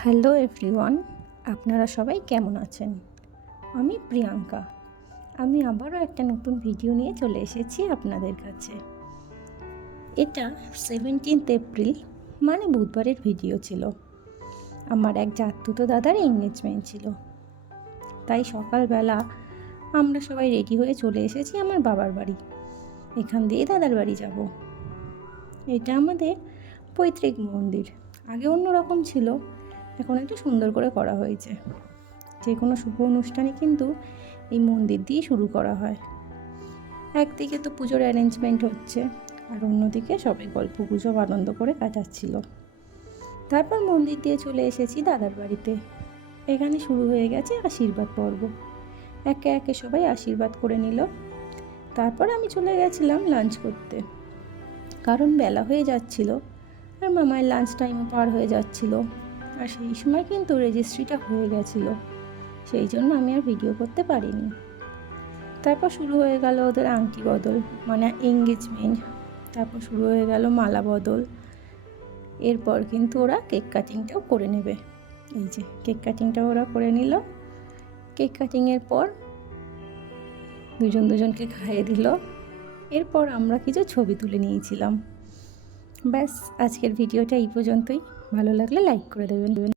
Hello everyone, আপনারা সবাই কেমন আছেন? আমি প্রিয়াঙ্কা। আমি আবারও একটা নতুন ভিডিও নিয়ে চলে এসেছি আপনাদের কাছে। এটা 17 এপ্রিল মানে বুধবারের ভিডিও ছিল। আমার এক জাতুতো দাদার এঙ্গেজমেন্ট ছিল, তাই সকালবেলা আমরা সবাই রেডি হয়ে চলে এসেছি আমার বাবার বাড়ি। এখান দিয়ে দাদার বাড়ি যাব। এটা আমাদের পৈতৃক মন্দির। আগে অন্যরকম ছিল, এখন একটু সুন্দর করে করা হয়েছে। যে কোনো শুভ অনুষ্ঠানই কিন্তু এই মন্দির দিয়ে শুরু করা হয়। একদিকে তো পুজোর অ্যারেঞ্জমেন্ট হচ্ছে, আর অন্যদিকে সবাই গল্প গুজব আনন্দ করে কাটাচ্ছিল। তারপর মন্দির দিয়ে চলে এসেছি দাদার বাড়িতে। এখানে শুরু হয়ে গেছে আশীর্বাদ পর্ব। একে একে সবাই আশীর্বাদ করে নিল। তারপর আমি চলে গেছিলাম লাঞ্চ করতে, কারণ বেলা হয়ে যাচ্ছিল আর মামার লাঞ্চ টাইমও পার হয়ে যাচ্ছিল। আর সেই সময় কিন্তু রেজিস্ট্রিটা হয়ে গেছিলো, সেই জন্য আমি আর ভিডিও করতে পারিনি। তারপর শুরু হয়ে গেল ওদের আংটি বদল, মানে এঙ্গেজমেন্ট। তারপর শুরু হয়ে গেল মালা বদল। এরপর কিন্তু ওরা কেক কাটিংটাও করে নেবে। এই যে কেক কাটিংটাও ওরা করে নিল। কেক কাটিংয়ের পর দুজনকে খাইয়ে দিল। এরপর আমরা কিছু ছবি তুলে নিয়েছিলাম। ব্যাস, আজকের ভিডিওটা এই পর্যন্তই। ভালো লাগলে লাইক করে দেবেন।